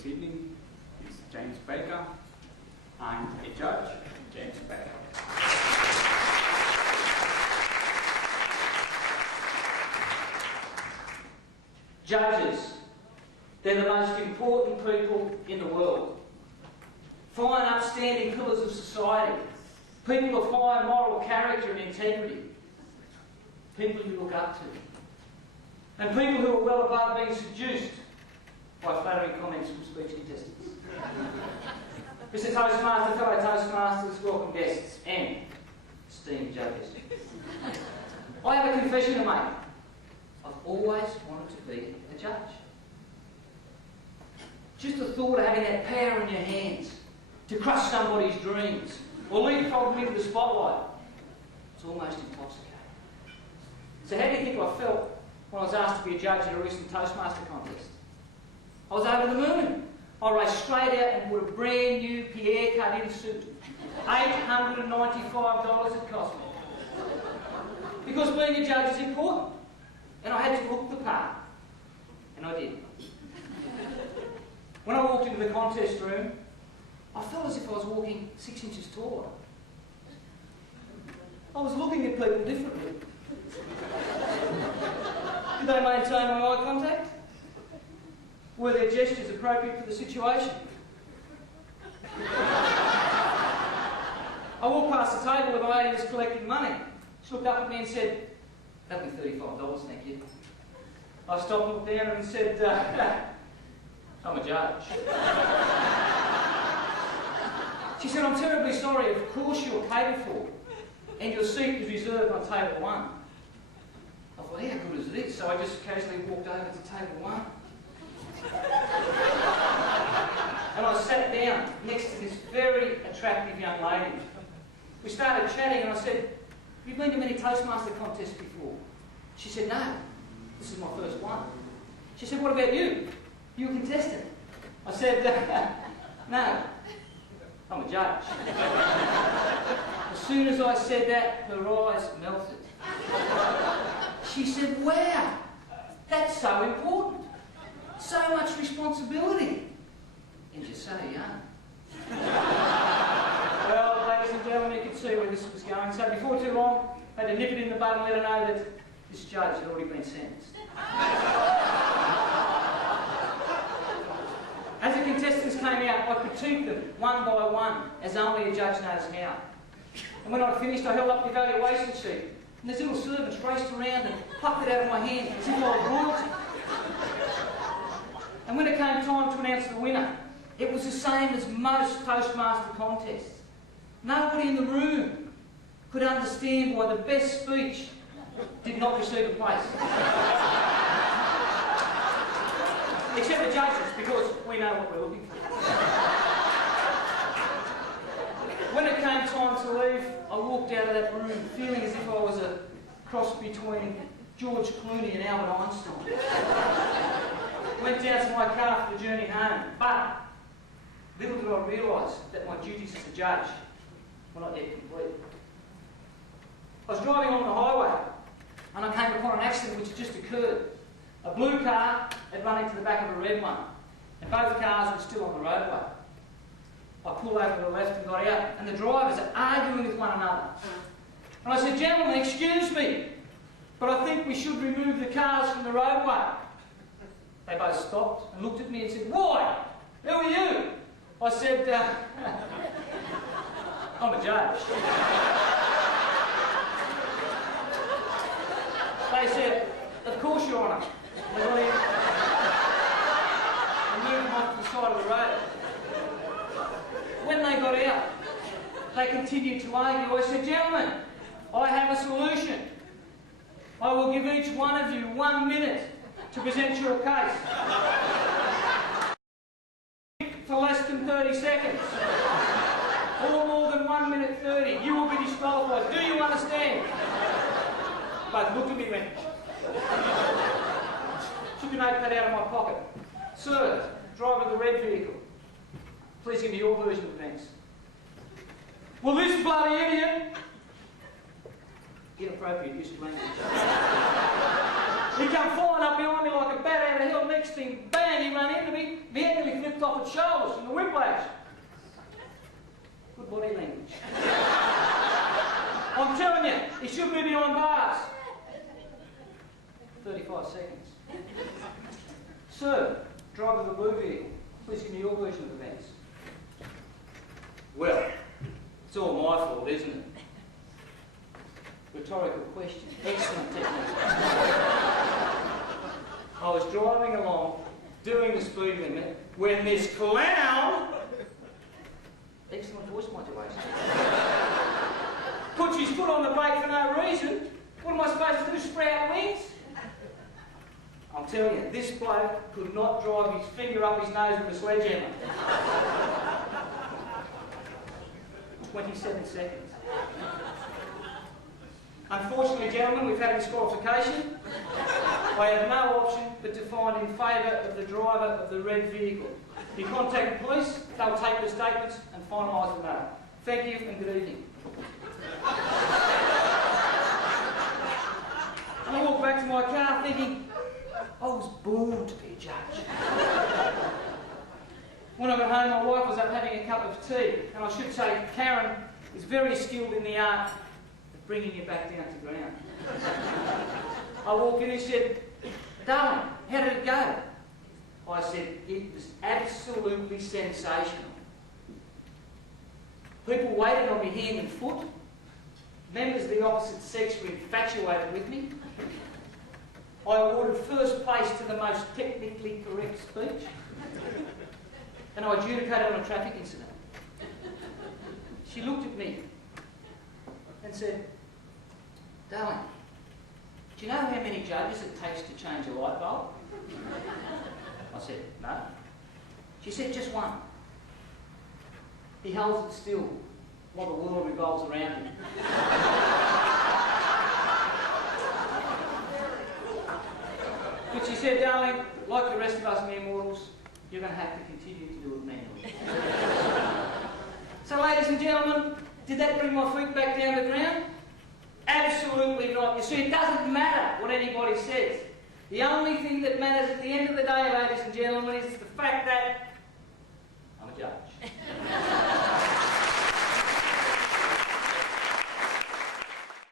this evening is James Baker. I'm a judge, James Baker. Judges, they're the most important people in the world. Fine, upstanding pillars of society. People of high moral character and integrity. People you look up to. And people who are well above being seduced by flattering comments from speech contestants. Mr. Toastmaster, fellow Toastmasters, welcome guests, and esteemed judges. I have a confession to make. I've always wanted to be a judge. Just the thought of having that power in your hands to crush somebody's dreams or lead problem into the spotlight, it's almost intoxicating. So how do you think I felt when I was asked to be a judge at a recent Toastmaster contest? I was over the moon. I raced straight out and bought a brand new Pierre Cardin suit. $895 it cost me. Because being a judge is important. And I had to look the part. And I did. When I walked into the contest room, I felt as if I was walking 6 inches taller. I was looking at people differently. Did they maintain my eye contact? Were their gestures appropriate for the situation? I walked past the table where the lady was collecting money. She looked up at me and said, "That'll be $35, thank you." I stopped and looked down and said, "I'm a judge." She said, "I'm terribly sorry, of course you're catered for, and your seat is reserved on table 1. I thought, how good is this? So I just casually walked over to table 1. And I sat down next to this very attractive young lady. We started chatting and I said, "Have you been to many Toastmaster contests before?" She said, "No, this is my first one." She said, "What about you? You a contestant?" I said, "No, I'm a judge." As soon as I said that, her eyes melted. She said, "Wow, that's so important. So much responsibility. And you're so young." Well, ladies and gentlemen, you can see where this was going. So before too long, I had to nip it in the bud and let her know that this judge had already been sentenced. As the contestants came out, I critiqued them one by one, as only a judge knows how. And when I'd finished, I held up the evaluation sheet. And these little servants raced around and plucked it out of my hand as if I was royalty. And when it came time to announce the winner, it was the same as most Toastmaster contests. Nobody in the room could understand why the best speech did not receive a place. Except the judges, because we know what we're looking for. When it came time to leave, I walked out of that room feeling as if I was a cross between George Clooney and Albert Einstein. Went down to my car for the journey home, but little did I realise that my duties as a judge were not yet complete. I was driving on the highway and I came upon an accident which had just occurred. A blue car had run into the back of a red one, and both cars were still on the roadway. I pulled over to the left and got out, and the drivers are arguing with one another. And I said, "Gentlemen, excuse me, but I think we should remove the cars from the roadway." They both stopped and looked at me and said, "Why? Who are you?" I said, "I'm a judge." They said, "Of course, Your Honour." They got in and moved them off to the side of the road. When they got out, they continued to argue. I said, "Gentlemen, I have a solution. I will give each one of you 1 minute to present your case. For less than 30 seconds. Or more than 1 minute 30. You will be disqualified. Do you understand?" Both looked at me and went. Took a notepad out of my pocket. "Sir, driver of the red vehicle, please give me your version of events." "Well, this bloody idiot..." Inappropriate use of language. He come flying up behind me like a bat out of hell. Next thing, bang, he ran into me. My head nearly flipped off its shoulders from the whiplash. Good body language. I'm telling you, he should be behind bars. 35 seconds. Sir, driver of the blue vehicle, please give me your version of events. Well, it's all my fault, isn't it? Rhetorical question. Excellent technique. I was driving along, doing the speed limit, when this clown, excellent voice modulation, puts his foot on the brake for no reason. What am I supposed to do, sprout wings? I'm telling you, this bloke could not drive his finger up his nose with a sledgehammer. 27 seconds. Unfortunately, gentlemen, we've had a disqualification. I have no option but to find in favour of the driver of the red vehicle. If you contact the police, they'll take the statements and finalise the matter. Thank you and good evening. And I walked back to my car thinking, I was born to be a judge. When I got home, my wife was up having a cup of tea, and I should say Karen is very skilled in the art of bringing you back down to ground. I walked in and said, darling, how did it go? I said, it was absolutely sensational. People waited on me hand and foot. Members of the opposite sex were infatuated with me. I awarded first place to the most technically correct speech. And I adjudicated on a traffic incident. She looked at me and said, darling, do you know how many judges it takes to change a light bulb? I said, no. She said, just one. He holds it still while the world revolves around him. But she said, darling, like the rest of us mere mortals, you're going to have to continue to do it manually. So, ladies and gentlemen, did that bring my feet back down to the ground? Absolutely not. You see, it doesn't matter what anybody says. The only thing that matters at the end of the day, ladies and gentlemen, is the fact that I'm a judge.